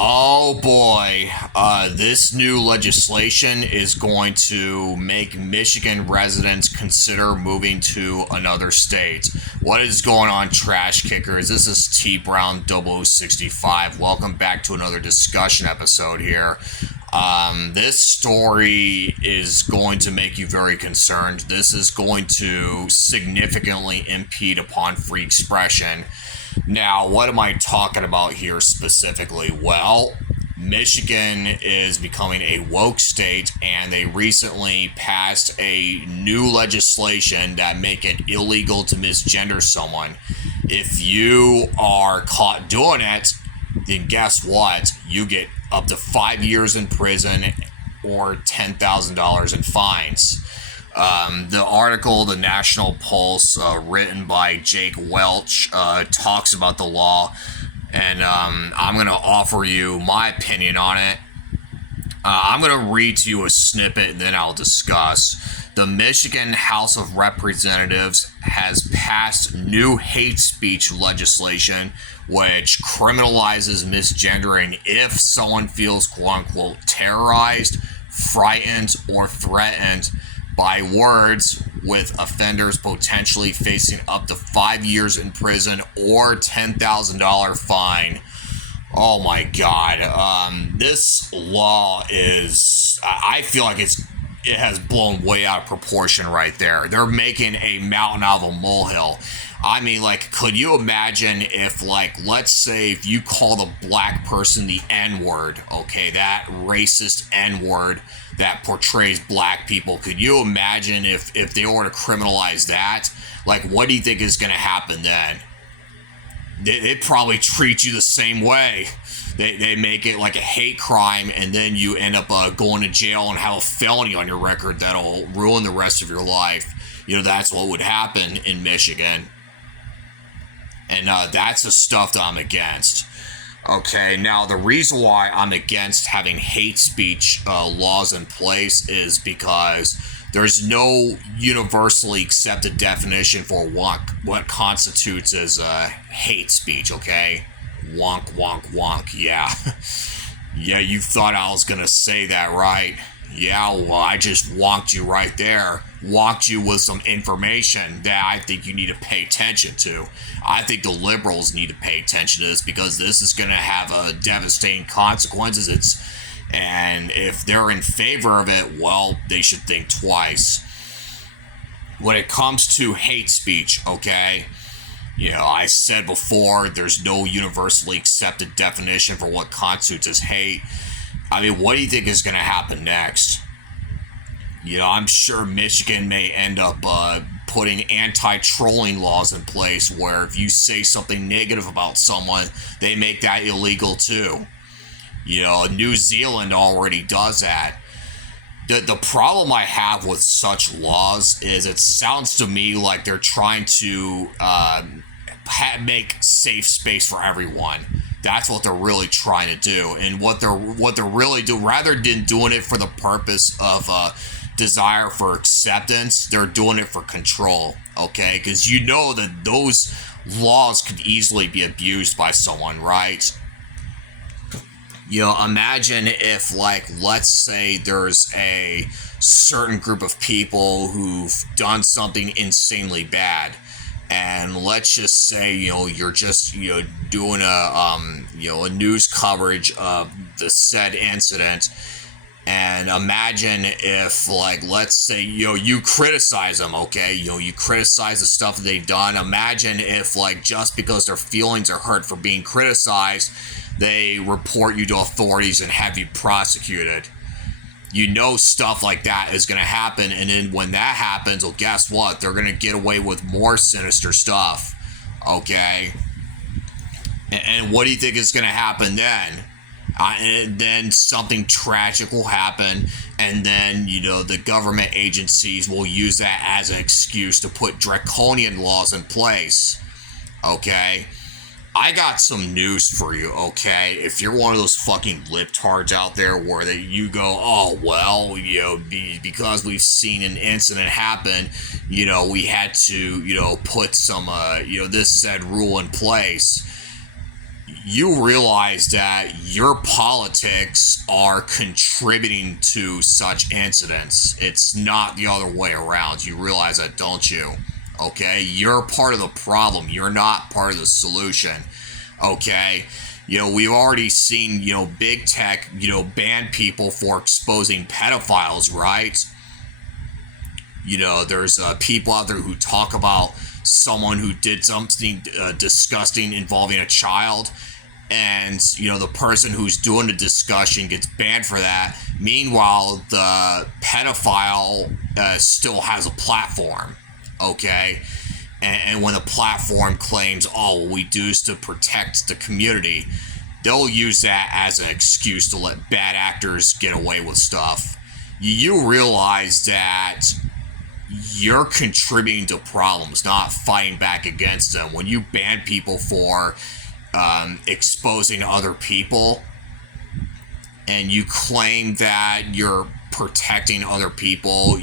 Oh boy, this new legislation is going to make Michigan residents consider moving to another state. What is going on, Trash Kickers? This is TBrown0065. Welcome back to another discussion episode here. This story is going to make you very concerned. This is going to significantly impede upon free expression. Now, what am I talking about here specifically? Well, Michigan is becoming a woke state, and they recently passed a new legislation that make it illegal to misgender someone. If you are caught doing it, then guess what? You get up to 5 years in prison or $10,000 in fines. The article, the National Pulse, written by Jake Welch, talks about the law, and I'm going to offer you my opinion on it. I'm going to read to you a snippet, and then I'll discuss. The Michigan House of Representatives has passed new hate speech legislation, which criminalizes misgendering if someone feels, quote-unquote, terrorized, frightened, or threatened by words, with offenders potentially facing up to 5 years in prison or $10,000 fine. Oh my God. This law is, I feel like it has blown way out of proportion right there. They're making a mountain out of a molehill. I mean, like, could you imagine if, like, let's say if you call the black person the N-word, okay, that racist N-word that portrays black people, could you imagine if they were to criminalize that? Like, what do you think is going to happen then? They'd probably treat you the same way. They make it like a hate crime, and then you end up going to jail and have a felony on your record that'll ruin the rest of your life. You know, that's what would happen in Michigan. And that's the stuff that I'm against. Okay, now the reason why I'm against having hate speech laws in place is because there's no universally accepted definition for what constitutes as hate speech, okay? Wonk, wonk, wonk, yeah. Yeah, you thought I was gonna say that, right? Yeah, well, I just wonked you right there. Wonked you with some information that I think you need to pay attention to. I think the liberals need to pay attention to this because this is going to have devastating consequences. And if they're in favor of it, well, they should think twice. When it comes to hate speech, okay, you know, I said before, there's no universally accepted definition for what constitutes as hate. I mean, what do you think is going to happen next? You know, I'm sure Michigan may end up putting anti-trolling laws in place where if you say something negative about someone, they make that illegal too. You know, New Zealand already does that. The problem I have with such laws is it sounds to me like they're trying to make safe space for everyone. That's what they're really trying to do. And what they're really doing, rather than doing it for the purpose of desire for acceptance, they're doing it for control, okay? Because you know that those laws could easily be abused by someone, right? You know, imagine if, like, let's say there's a certain group of people who've done something insanely bad, and let's just say, you know, you're just, you know, doing a news coverage of the said incident. And imagine if, like, let's say, you know, you criticize them, okay? You know, you criticize the stuff that they've done. Imagine if, like, just because their feelings are hurt for being criticized, they report you to authorities and have you prosecuted. You know stuff like that is going to happen. And then when that happens, well, guess what? They're going to get away with more sinister stuff, okay? And what do you think is going to happen then? And then something tragic will happen, and then, you know, the government agencies will use that as an excuse to put draconian laws in place, okay? I got some news for you, okay? If you're one of those fucking libtards out there where you go, oh, well, you know, because we've seen an incident happen, you know, we had to, you know, put some, this said rule in place. you realize that your politics are contributing to such incidents. It's not the other way around. You realize that, don't you? Okay, you're part of the problem. You're not part of the solution. Okay, we've already seen, big tech, ban people for exposing pedophiles, right? There's people out there who talk about someone who did something disgusting involving a child, and the person who's doing the discussion gets banned for that. Meanwhile, the pedophile still has a platform. Okay, and when the platform claims, oh, what we do is to protect the community, they'll use that as an excuse to let bad actors get away with stuff. You realize that you're contributing to problems, not fighting back against them. When you ban people for exposing other people, and you claim that you're protecting other people,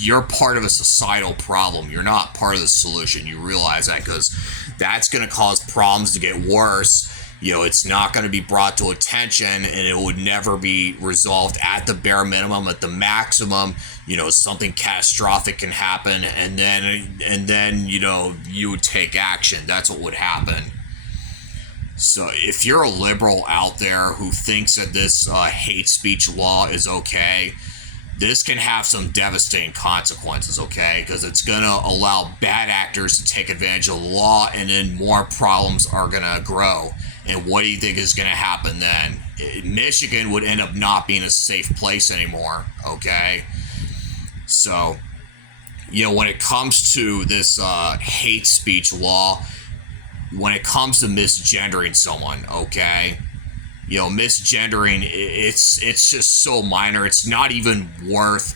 you're part of a societal problem. You're not part of the solution. You realize that, because that's going to cause problems to get worse. It's not going to be brought to attention, and it would never be resolved at the bare minimum. At the maximum, something catastrophic can happen, and then you would take action. That's what would happen. So if you're a liberal out there who thinks that this hate speech law is okay, this can have some devastating consequences, okay? Because it's going to allow bad actors to take advantage of the law, and then more problems are going to grow. And what do you think is going to happen then? Michigan would end up not being a safe place anymore, okay? So, when it comes to this hate speech law, when it comes to misgendering someone, okay? Misgendering, it's just so minor. It's not even worth,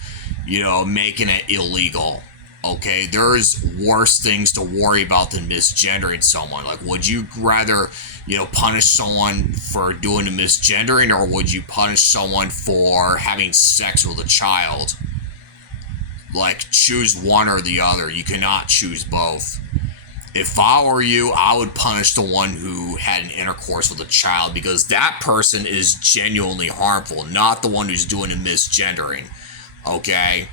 making it illegal. Okay, there's worse things to worry about than misgendering someone. Like, would you rather, punish someone for doing the misgendering, or would you punish someone for having sex with a child? Like, choose one or the other. You cannot choose both. If I were you, I would punish the one who had an intercourse with a child, because that person is genuinely harmful, not the one who's doing the misgendering. Okay?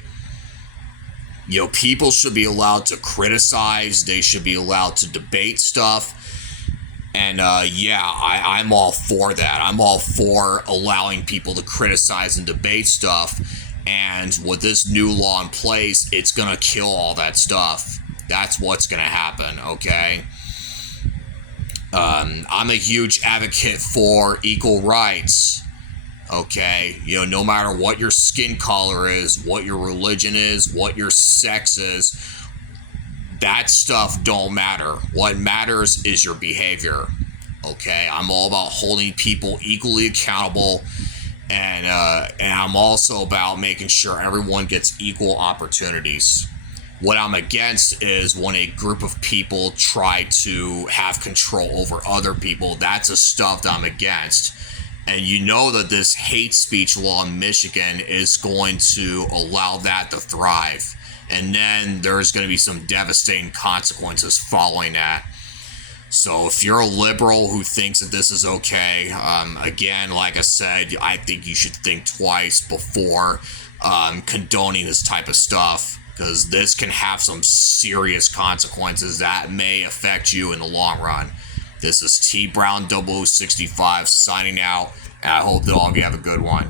People should be allowed to criticize. They should be allowed to debate stuff. And I'm all for that. I'm all for allowing people to criticize and debate stuff. And with this new law in place, it's going to kill all that stuff. That's what's going to happen, okay? I'm a huge advocate for equal rights, okay? No matter what your skin color is, what your religion is, what your sex is, that stuff don't matter. What matters is your behavior, okay? I'm all about holding people equally accountable, and I'm also about making sure everyone gets equal opportunities. What I'm against is when a group of people try to have control over other people. That's the stuff that I'm against. And that this hate speech law in Michigan is going to allow that to thrive. And then there's going to be some devastating consequences following that. So if you're a liberal who thinks that this is okay, again, like I said, I think you should think twice before condoning this type of stuff, because this can have some serious consequences that may affect you in the long run. This is TBrown0065 signing out, and I hope that all of you have a good one.